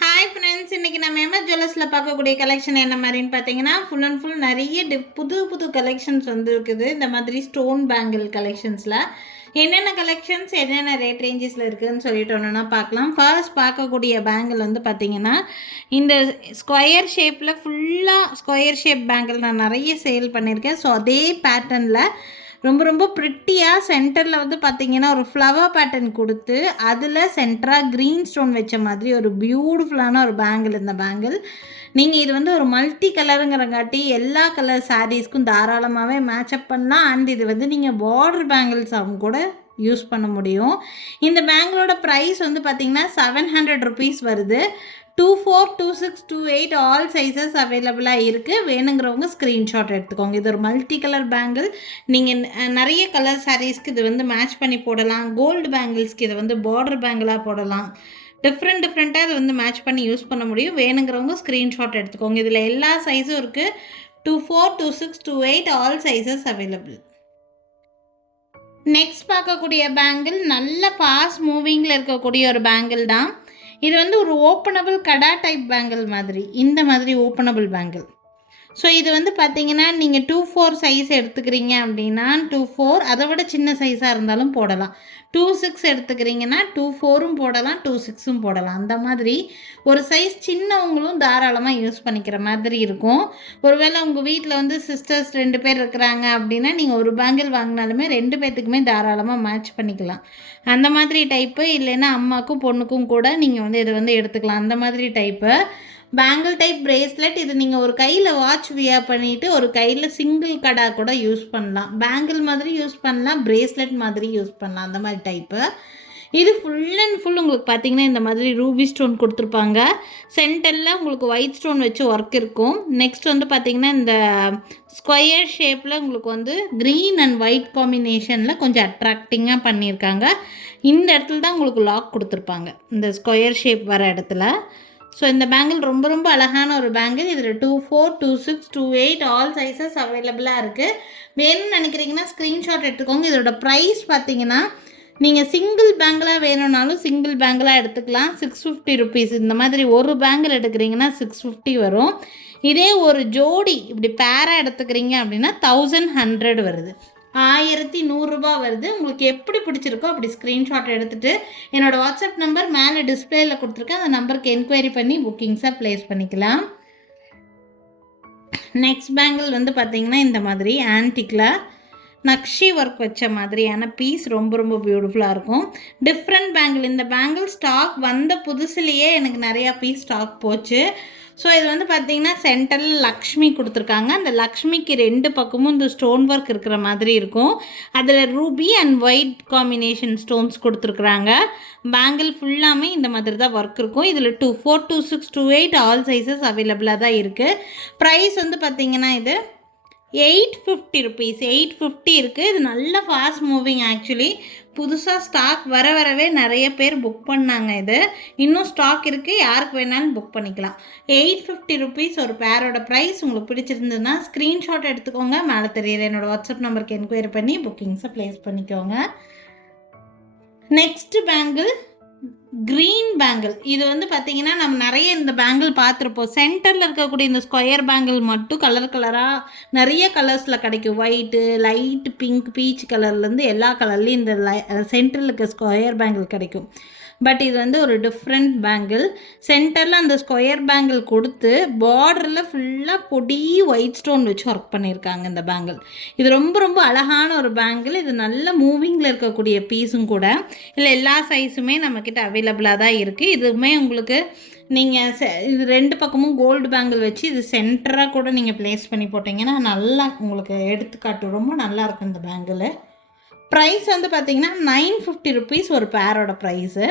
Hi friends, இன்றைக்கி நம்ம MS ஜுவல்லர்ஸில் பார்க்கக்கூடிய கலெக்ஷன் என்ன மாதிரின்னு பார்த்தீங்கன்னா, ஃபுல் அண்ட் ஃபுல் நிறைய புது புது கலெக்ஷன்ஸ் வந்துருக்குது. இந்த மாதிரி ஸ்டோன் பேங்கிள் கலெக்ஷன்ஸில் என்னென்ன கலெக்ஷன்ஸ் என்னென்ன ரேட் ரேஞ்சஸில் இருக்குதுன்னு சொல்லிட்டு ஒன்றுனா பார்க்கலாம். ஃபர்ஸ்ட் பார்க்கக்கூடிய பேங்கிள் வந்து பார்த்திங்கன்னா, இந்த ஸ்கொயர் ஷேப்பில் ஃபுல்லாக ஸ்கொயர் ஷேப் பேங்கிள் நான் நிறைய சேல் பண்ணியிருக்கேன். ஸோ அதே பேட்டர்னில் ரொம்ப ரொம்ப ப்ரிட்டியாக சென்டரில் வந்து பார்த்திங்கன்னா ஒரு ஃப்ளவர் பேட்டர்ன் கொடுத்து அதில் சென்டராக க்ரீன் ஸ்டோன் வச்ச மாதிரி ஒரு பியூட்டிஃபுல்லான ஒரு பேங்கிள். இந்த பேங்கிள் நீங்கள் இது வந்து ஒரு மல்டி கலருங்கிறங்காட்டி எல்லா கலர் சாரீஸ்க்கும் தாராளமாகவே மேட்சப் பண்ணலாம். அண்ட் இது வந்து நீங்கள் பார்டர் பேங்கிள்ஸாகவும் கூட யூஸ் பண்ண முடியும். இந்த பேங்கிளோட ப்ரைஸ் வந்து பார்த்திங்கன்னா 700 rupees வருது. 24, 26, 28 ஆல் சைஸஸ் அவைலபிளாக இருக்குது. வேணுங்கிறவங்க ஸ்க்ரீன்ஷாட் எடுத்துக்கோங்க. இது ஒரு மல்டி கலர் பேங்கிள். நீங்கள் நிறைய கலர் சாரீஸ்க்கு இது வந்து மேட்ச் பண்ணி போடலாம். கோல்டு பேங்கிள்ஸ்க்கு இதை வந்து பார்டர் பேங்கிளாக போடலாம். டிஃப்ரெண்ட்டாக இது வந்து மேட்ச் பண்ணி யூஸ் பண்ண முடியும். வேணுங்கிறவங்க ஸ்க்ரீன்ஷாட் எடுத்துக்கோங்க. இதில் எல்லா சைஸும் இருக்குது. 24, 26, 28 ஆல் சைஸஸ் அவைலபிள். நெக்ஸ்ட் பார்க்கக்கூடிய பேங்கிள் நல்ல ஃபாஸ்ட் மூவிங்கில் இருக்கக்கூடிய ஒரு பேங்கிள் தான். இது வந்து ஒரு ஓப்பனபிள் கடா டைப் பேங்கிள் மாதிரி, இந்த மாதிரி ஓப்பனபிள் பேங்கிள். ஸோ இது வந்து பார்த்திங்கன்னா நீங்கள் 24 சைஸ் எடுத்துக்கிறீங்க அப்படின்னா 24, அதை விட சின்ன சைஸாக இருந்தாலும் போடலாம். 26 எடுத்துக்கிறீங்கன்னா 24ம் போடலாம், 26ம் போடலாம். அந்த மாதிரி ஒரு சைஸ் சின்னவங்களும் தாராளமாக யூஸ் பண்ணிக்கிற மாதிரி இருக்கும். ஒருவேளை உங்கள் வீட்டில் வந்து சிஸ்டர்ஸ் 2 பேர் இருக்கிறாங்க அப்படின்னா நீங்கள் ஒரு பேங்கிள் வாங்கினாலுமே 2 பேர்த்துக்குமே தாராளமாக மேட்ச் பண்ணிக்கலாம். அந்த மாதிரி டைப்பு. இல்லைன்னா அம்மாவுக்கும் பொண்ணுக்கும் கூட நீங்கள் வந்து இதை வந்து எடுத்துக்கலாம். அந்த மாதிரி டைப்பு பேங்கிள் டைப் பிரேஸ்லெட். இது நீங்கள் ஒரு கையில் வாட்ச் வியர் பண்ணிவிட்டு ஒரு கையில் சிங்கிள் கடா கூட யூஸ் பண்ணலாம். பேங்கிள் மாதிரி யூஸ் பண்ணலாம், பிரேஸ்லெட் மாதிரி யூஸ் பண்ணலாம். அந்த மாதிரி டைப்பு. இது ஃபுல் அண்ட் ஃபுல் உங்களுக்கு பார்த்திங்கன்னா இந்த மாதிரி ரூபி ஸ்டோன் கொடுத்துருப்பாங்க. சென்டரில் உங்களுக்கு ஒயிட் ஸ்டோன் வச்சு ஒர்க் இருக்கும். நெக்ஸ்ட் வந்து பார்த்திங்கன்னா இந்த ஸ்கொயர் ஷேப்பில் உங்களுக்கு வந்து க்ரீன் அண்ட் ஒயிட் காம்பினேஷனில் கொஞ்சம் அட்ராக்டிங்காக பண்ணியிருக்காங்க. இந்த இடத்துல தான் உங்களுக்கு லாக் கொடுத்துருப்பாங்க, இந்த ஸ்கொயர் ஷேப் வர இடத்துல. ஸோ இந்த பேங்கிள் ரொம்ப ரொம்ப அழகான ஒரு பேங்கிள். இதில் 24, 26, 28 ஆல் சைஸஸ் அவைலபிளாக இருக்குது. வேணும்னு நினைக்கிறீங்கன்னா ஸ்க்ரீன்ஷாட் எடுத்துக்கோங்க. இதோட ப்ரைஸ் பார்த்தீங்கன்னா நீங்கள் சிங்கிள் பேங்கிளாக வேணும்னாலும் சிங்கிள் பேங்கிளாக எடுத்துக்கலாம். 650 rupees. இந்த மாதிரி ஒரு பேங்கிள் எடுக்கிறீங்கன்னா 650 வரும். இதே ஒரு ஜோடி இப்படி பேராக எடுத்துக்கிறீங்க அப்படின்னா 1100 வருது. 1100 வருது. உங்களுக்கு எப்படி பிடிச்சிருக்கோ அப்படி ஸ்க்ரீன்ஷாட் எடுத்துகிட்டு என்னோடய வாட்ஸ்அப் நம்பர் மேலே டிஸ்பிளேயில் கொடுத்துருக்கேன். அந்த நம்பருக்கு என்கொயரி பண்ணி புக்கிங்ஸை ப்ளேஸ் பண்ணிக்கலாம். நெக்ஸ்ட் பேங்கிள் வந்து பார்த்திங்கன்னா இந்த மாதிரி ஆன்டிக்கில் நக்ஷி ஒர்க் வச்ச மாதிரியான பீஸ் ரொம்ப ரொம்ப பியூட்டிஃபுல்லாக இருக்கும். Different bangle. இந்த பேங்கிள் ஸ்டாக் வந்த புதுசுலேயே எனக்கு நிறையா பீஸ் ஸ்டாக் போச்சு. ஸோ இது வந்து பார்த்திங்கன்னா சென்டரில் லக்ஷ்மி கொடுத்துருக்காங்க. அந்த லக்ஷ்மிக்கு 2 பக்கமும் இந்த ஸ்டோன் ஒர்க் இருக்கிற மாதிரி இருக்கும். அதில் Ruby and white combination stones கொடுத்துருக்குறாங்க. பேங்கிள் ஃபுல்லாமே இந்த மாதிரி தான் ஒர்க் இருக்கும். இதில் 24, 26, 28 ஆல் சைஸஸ் அவைலபிளாக தான் இருக்குது. ப்ரைஸ் வந்து பார்த்திங்கன்னா இது 850 rupees. 850 இருக்குது. இது நல்ல ஃபாஸ்ட் மூவிங். ஆக்சுவலி புதுசாக ஸ்டாக் வரவே நிறைய பேர் புக் பண்ணாங்க. இது இன்னும் ஸ்டாக் இருக்குது, யாருக்கு வேணாலும் புக் பண்ணிக்கலாம். 850 rupees ஒரு பேரோட ப்ரைஸ். உங்களுக்கு பிடிச்சிருந்ததுன்னா ஸ்க்ரீன்ஷாட் எடுத்துக்கோங்க. மேலே தெரியுது என்னோடய வாட்ஸ்அப் நம்பருக்கு என்கொயரி பண்ணி புக்கிங்ஸை ப்ளேஸ் பண்ணிக்கோங்க. Next bangle green bangle. இது வந்து பார்த்திங்கன்னா நம்ம நிறைய இந்த பேங்கிள் பார்த்துருப்போம். சென்டரில் இருக்கக்கூடிய இந்த ஸ்கொயர் பேங்கிள் மட்டும் கலர் கலராக நிறைய கலர்ஸில் கிடைக்கும். ஒயிட்டு, லைட் பிங்க், பீச் கலர்லேருந்து எல்லா கலர்லேயும் இந்த சென்டரில் இருக்க ஸ்கொயர் பேங்கிள் கிடைக்கும். பட் இது வந்து ஒரு டிஃப்ரெண்ட் பேங்கிள். சென்டரில் அந்த ஸ்கொயர் பேங்கிள் கொடுத்து பார்டரில் ஃபுல்லாக பொடி ஒயிட் ஸ்டோன் வச்சு ஒர்க் பண்ணியிருக்காங்க இந்த பேங்கிள். இது ரொம்ப ரொம்ப அழகான ஒரு பேங்கிள். இது நல்ல மூவிங்கில் இருக்கக்கூடிய பீஸும் கூட. இல்லை எல்லா சைஸுமே நம்மக்கிட்ட அவைலபிளாக தான் இருக்குது. இதுவுமே உங்களுக்கு நீங்கள் இது 2 பக்கமும் கோல்டு பேங்கிள் வச்சு இது சென்டராக கூட நீங்கள் ப்ளேஸ் பண்ணி போட்டிங்கன்னா நல்லா உங்களுக்கு எடுத்துக்காட்டு ரொம்ப நல்லாயிருக்கும் இந்த பேங்கிள். ப்ரைஸ் வந்து பார்த்திங்கன்னா 950 rupees ஒரு பேரோட ப்ரைஸு.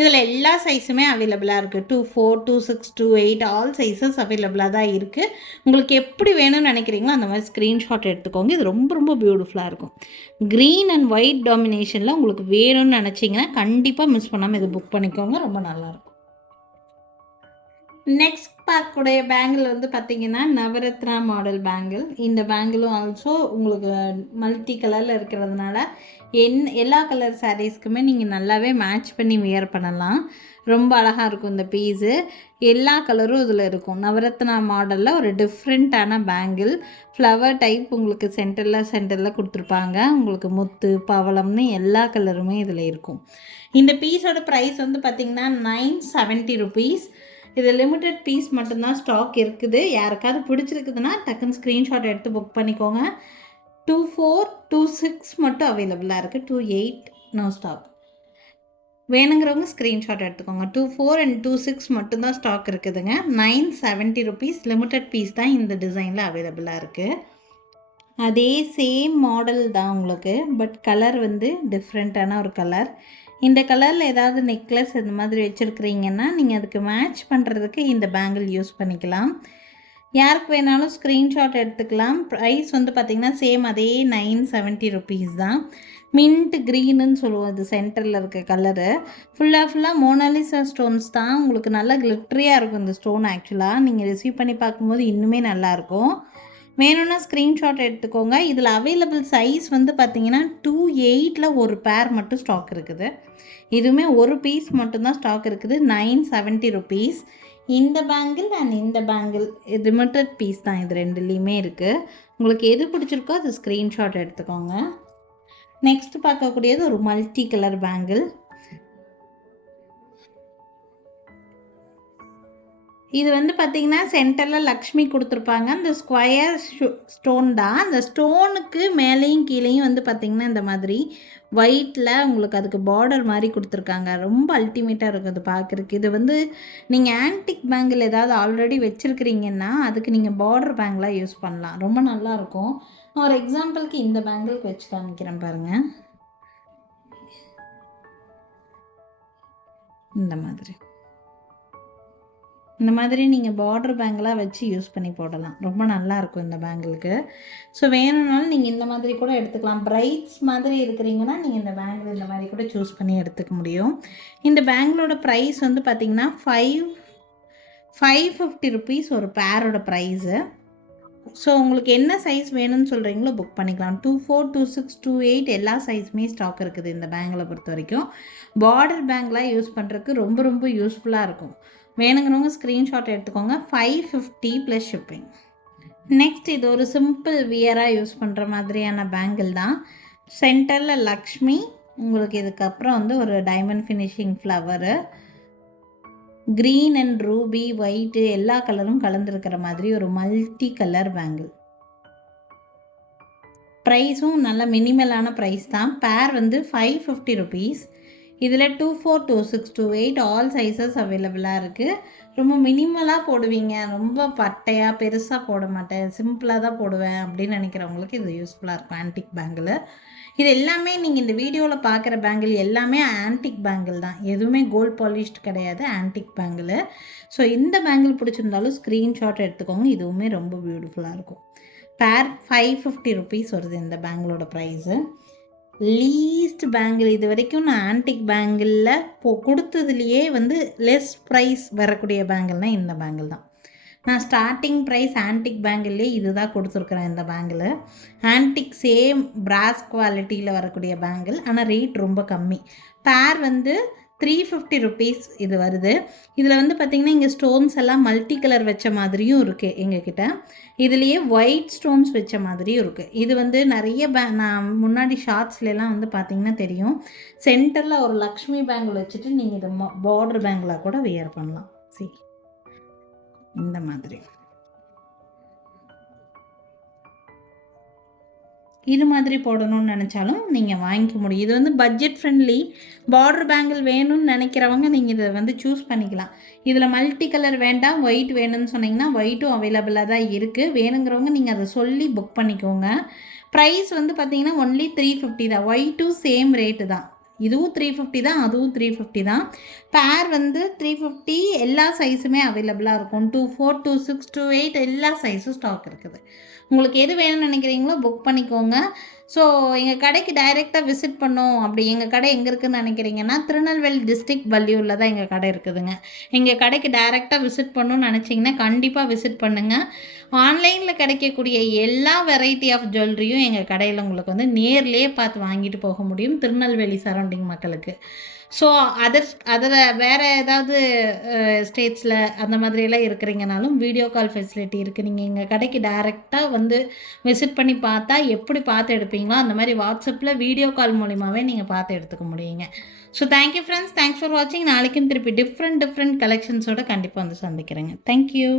இதில் எல்லா சைஸுமே அவைலபிளாக இருக்குது. 24, 26, 28 ஆல் சைஸஸ் அவைலபிளாக தான் இருக்குது. உங்களுக்கு எப்படி வேணும்னு நினைக்கிறீங்களோ அந்த மாதிரி ஸ்க்ரீன்ஷாட் எடுத்துக்கோங்க. இது ரொம்ப ரொம்ப பியூட்டிஃபுல்லாக இருக்கும். க்ரீன் அண்ட் ஒயிட் டாமினேஷனில் உங்களுக்கு வேணும்னு நினச்சிங்கன்னா கண்டிப்பாக மிஸ் பண்ணாமல் இது புக் பண்ணிக்கோங்க. ரொம்ப நல்லாயிருக்கும். நெக்ஸ்ட் பார்க்கக்கூடிய பேங்கிள் வந்து பார்த்திங்கன்னா நவரத்னா மாடல் பேங்கிள். இந்த பேங்கிளும் ஆல்சோ உங்களுக்கு மல்டி கலரில் இருக்கிறதுனால எல்லா கலர் சாரீஸ்க்குமே நீங்கள் நல்லாவே மேட்ச் பண்ணி வியர் பண்ணலாம். ரொம்ப அழகாக இருக்கும் இந்த பீஸு. எல்லா கலரும் இதில் இருக்கும். நவரத்னா மாடலில் ஒரு டிஃப்ரெண்ட்டான பேங்கிள், ஃப்ளவர் டைப் உங்களுக்கு சென்டரில் கொடுத்துருப்பாங்க. உங்களுக்கு முத்து பவளம்னு எல்லா கலருமே இதில் இருக்கும். இந்த பீஸோட ப்ரைஸ் வந்து பார்த்திங்கன்னா 970 rupees. இது லிமிட்டட் பீஸ் மட்டும்தான் ஸ்டாக் இருக்குது. யாருக்காவது பிடிச்சிருக்குதுன்னா டக்குன்னு ஸ்க்ரீன்ஷாட் எடுத்து புக் பண்ணிக்கோங்க. 2426 மட்டும் அவைலபிளாக இருக்குது. 28 நோ ஸ்டாக். வேணுங்கிறவங்க ஸ்க்ரீன்ஷாட் எடுத்துக்கோங்க. 24 and 26 மட்டும்தான் ஸ்டாக் இருக்குதுங்க. 970 rupees லிமிட்டட் பீஸ் தான் இந்த டிசைனில் அவைலபிளாக இருக்குது. அதே சேம் மாடல் தான் உங்களுக்கு, பட் கலர் வந்து டிஃப்ரெண்ட்டான ஒரு கலர். இந்த கலரில் ஏதாவது நெக்லஸ் இந்த மாதிரி வச்சுருக்கிறீங்கன்னா நீங்கள் அதுக்கு மேட்ச் பண்ணுறதுக்கு இந்த பேங்கிள் யூஸ் பண்ணிக்கலாம். யாருக்கு வேணாலும் ஸ்க்ரீன்ஷாட் எடுத்துக்கலாம். ப்ரைஸ் வந்து பார்த்திங்கன்னா சேம் அதே 970 rupees தான். மின்ட் க்ரீனுன்னு சொல்லுவோம் இது சென்டரில் இருக்க கலரு. ஃபுல்லாக மோனாலிசா ஸ்டோன்ஸ் தான். உங்களுக்கு நல்லா கிளிட்டரியாக இருக்கும் இந்த ஸ்டோன். ஆக்சுவலாக நீங்கள் ரிசீவ் பண்ணி பார்க்கும்போது இன்னுமே நல்லாயிருக்கும். வேணும்னா ஸ்க்ரீன்ஷாட் எடுத்துக்கோங்க. இதில் அவைலபிள் சைஸ் வந்து பார்த்திங்கன்னா 28ல் ஒரு பேர் மட்டும் ஸ்டாக் இருக்குது. இதுவுமே ஒரு பீஸ் மட்டும்தான் ஸ்டாக் இருக்குது. 970 rupees. இந்த பேங்கிள் அண்ட் இந்த பேங்கிள் லிமிட்டட் பீஸ் தான். இது ரெண்டுலேயுமே இருக்குது. உங்களுக்கு எது பிடிச்சிருக்கோ அது ஸ்க்ரீன்ஷாட் எடுத்துக்கோங்க. நெக்ஸ்ட் பார்க்கக்கூடியது ஒரு மல்டி கலர் பேங்கிள். இது வந்து பார்த்திங்கன்னா சென்டரில் லக்ஷ்மி கொடுத்துருப்பாங்க. அந்த ஸ்கொயர் ஸ்டோன் தான். அந்த ஸ்டோனுக்கு மேலேயும் கீழேயும் வந்து பார்த்திங்கன்னா இந்த மாதிரி ஒயிட்டில் உங்களுக்கு அதுக்கு பார்டர் மாதிரி கொடுத்துருக்காங்க. ரொம்ப அல்டிமேட்டாக இருக்கும் அது பார்க்குறதுக்கு. இது வந்து நீங்கள் ஆன்டிக் பேங்கிள் ஏதாவது ஆல்ரெடி வச்சுருக்கிறீங்கன்னா அதுக்கு நீங்கள் பார்டர் பேங்கிளாக யூஸ் பண்ணலாம். ரொம்ப நல்லாயிருக்கும். நான் ஒரு எக்ஸாம்பிளுக்கு இந்த பேங்கிளுக்கு வச்சு காமிக்கிறேன் பாருங்கள். இந்த மாதிரி நீங்கள் பார்டர் பேங்கிளாக வச்சு யூஸ் பண்ணி போடலாம். ரொம்ப நல்லாயிருக்கும் இந்த பேங்கிளுக்கு. ஸோ வேணும்னாலும் நீங்கள் இந்த மாதிரி கூட எடுத்துக்கலாம். பிரைட்ஸ் மாதிரி இருக்கிறீங்கன்னா நீங்கள் இந்த பேங்கிள் இந்த மாதிரி கூட சூஸ் பண்ணி எடுத்துக்க முடியும். இந்த பேங்கிளோட ப்ரைஸ் வந்து பார்த்திங்கன்னா 550 rupees ஒரு பேரோட ப்ரைஸு. ஸோ உங்களுக்கு என்ன சைஸ் வேணும்னு சொல்கிறீங்களோ புக் பண்ணிக்கலாம். 24, 26, 28 எல்லா சைஸுமே ஸ்டாக் இருக்குது இந்த பேங்கிளை பொறுத்த வரைக்கும். பார்டர் பேங்கிளாக யூஸ் பண்ணுறதுக்கு ரொம்ப ரொம்ப யூஸ்ஃபுல்லாக இருக்கும். வேணுங்கிறவங்க ஸ்க்ரீன்ஷாட் எடுத்துக்கோங்க. 550 ப்ளஸ் ஷிப்பிங். நெக்ஸ்ட் இது ஒரு சிம்பிள் வியராக யூஸ் பண்ணுற மாதிரியான பேங்கிள் தான். சென்டரில் லக்ஷ்மி, உங்களுக்கு இதுக்கப்புறம் வந்து ஒரு diamond finishing flower, green and Ruby, white எல்லா கலரும் கலந்துருக்கிற மாதிரி ஒரு மல்டி கலர் பேங்கிள். ப்ரைஸும் நல்ல மினிமலான ப்ரைஸ் தான். பேர் வந்து 550 rupees. இதில் 24, 26, 28 ஆல் சைஸஸ் அவைலபிளாக இருக்குது. ரொம்ப மினிமலாக போடுவீங்க, ரொம்ப பட்டையாக பெருசாக போட மாட்டேன், சிம்பிளாக தான் போடுவேன் அப்படின்னு நினைக்கிறவங்களுக்கு இது யூஸ்ஃபுல்லாக இருக்கும். ஆன்டிக் பேங்கிள் இது எல்லாமே நீங்கள் இந்த வீடியோவில் பார்க்குற பேங்கிள் எல்லாமே ஆன்டிக் பேங்கிள் தான். எதுவுமே கோல்ட் பாலிஷ்ட் கிடையாது, ஆன்டிக் பேங்கிள். ஸோ இந்த பேங்கிள் பிடிச்சிருந்தாலும் ஸ்க்ரீன்ஷாட் எடுத்துக்கோங்க. இதுவுமே ரொம்ப பியூட்டிஃபுல்லாக இருக்கும். பேர் 550 rupees வருது இந்த பேங்கிளோட ப்ரைஸு. லீஸ்ட் பேங்கிள் இது வரைக்கும் நான் ஆன்டிக் பேங்கிளில் கொடுத்ததுலையே வந்து லெஸ் ப்ரைஸ் வரக்கூடிய பேங்கிள்னால் இந்த பேங்கிள் தான். நான் ஸ்டார்டிங் ப்ரைஸ் ஆன்டிக் பேங்கிள்லேயே இது தான் கொடுத்துருக்குறேன். இந்த பேங்கிள் ஆன்டிக் சேம் பிராஸ் குவாலிட்டியில் வரக்கூடிய பேங்கிள், ஆனால் ரேட் ரொம்ப கம்மி. பேர் வந்து 350 rupees இது வருது. இதில் வந்து பார்த்திங்கன்னா இங்கே ஸ்டோன்ஸ் எல்லாம் மல்டி கலர் வச்ச மாதிரியும் இருக்குது எங்ககிட்ட. இதுலேயே ஒயிட் ஸ்டோன்ஸ் வச்ச மாதிரியும் இருக்குது. இது வந்து நிறைய நான் முன்னாடி ஷார்ட்ஸ்லாம் வந்து பார்த்திங்கன்னா தெரியும். சென்டரில் ஒரு லக்ஷ்மி பேங்கிள் வச்சுட்டு நீங்கள் இதை பார்டர் பேங்கிளாக கூட வியர் பண்ணலாம். சரி, இந்த மாதிரி இது மாதிரி போடணும்னு நினச்சாலும் நீங்கள் வாங்கிக்க முடியும். இது வந்து பட்ஜெட் ஃப்ரெண்ட்லி. பார்டர் பேங்கிள் வேணும்னு நினைக்கிறவங்க நீங்கள் இதை வந்து சூஸ் பண்ணிக்கலாம். இதில் மல்டி கலர் வேண்டாம், ஒயிட் வேணும்னு சொன்னிங்கன்னா ஒயிட்டும் அவைலபிளாக தான் இருக்குது. வேணுங்கிறவங்க நீங்கள் அதை சொல்லி புக் பண்ணிக்கோங்க. ப்ரைஸ் வந்து பார்த்திங்கன்னா ஒன்லி 350 தான். ஒயிட்டும் சேம் ரேட்டு தான். இதுவும் 350 தான், அதுவும் 350 தான். பேர் வந்து 350. எல்லா சைஸுமே அவைலபிளாக இருக்கும். 24, 26, 28 எல்லா சைஸும் ஸ்டாக் இருக்குது. உங்களுக்கு எது வேணும்னு நினைக்கிறீங்களோ புக் பண்ணிக்கோங்க. ஸோ எங்கள் கடைக்கு டைரெக்டாக விசிட் பண்ணோம் அப்படி எங்கள் கடை எங்கே இருக்குதுன்னு நினைக்கிறீங்கன்னா திருநெல்வேலி டிஸ்ட்ரிக்ட் வள்ளியூரில் தான் எங்கள் கடை இருக்குதுங்க. எங்கள் கடைக்கு டைரெக்டாக விசிட் பண்ணணும்னு நினச்சிங்கன்னா கண்டிப்பாக விசிட் பண்ணுங்கள். ஆன்லைனில் கிடைக்கக்கூடிய எல்லா வெரைட்டி ஆஃப் ஜுவல்லரியும் எங்கள் கடையில் உங்களுக்கு வந்து நேர்லேயே பார்த்து வாங்கிட்டு போக முடியும் திருநெல்வேலி சரௌண்டிங் மக்களுக்கு. ஸோ அதில் வேறு ஏதாவது ஸ்டேட்ஸில் அந்த மாதிரியெல்லாம் இருக்கிறீங்கனாலும் வீடியோ கால் ஃபெசிலிட்டி இருக்குது. நீங்கள் எங்கள் கடைக்கு டைரெக்டாக வந்து விசிட் பண்ணி பார்த்தா எப்படி பார்த்து எடுப்பீங்களோ அந்த மாதிரி வாட்ஸ்அப்பில் வீடியோ கால் மூலிமாவே நீங்கள் பார்த்து எடுத்துக்க முடியுங்க. So thank you friends, thanks for வாட்சிங். நாளைக்கும் திருப்பி டிஃப்ரெண்ட் கலெக்ஷன்ஸோடு கண்டிப்பாக வந்து சந்திக்கிறேங்க. தேங்க்யூ.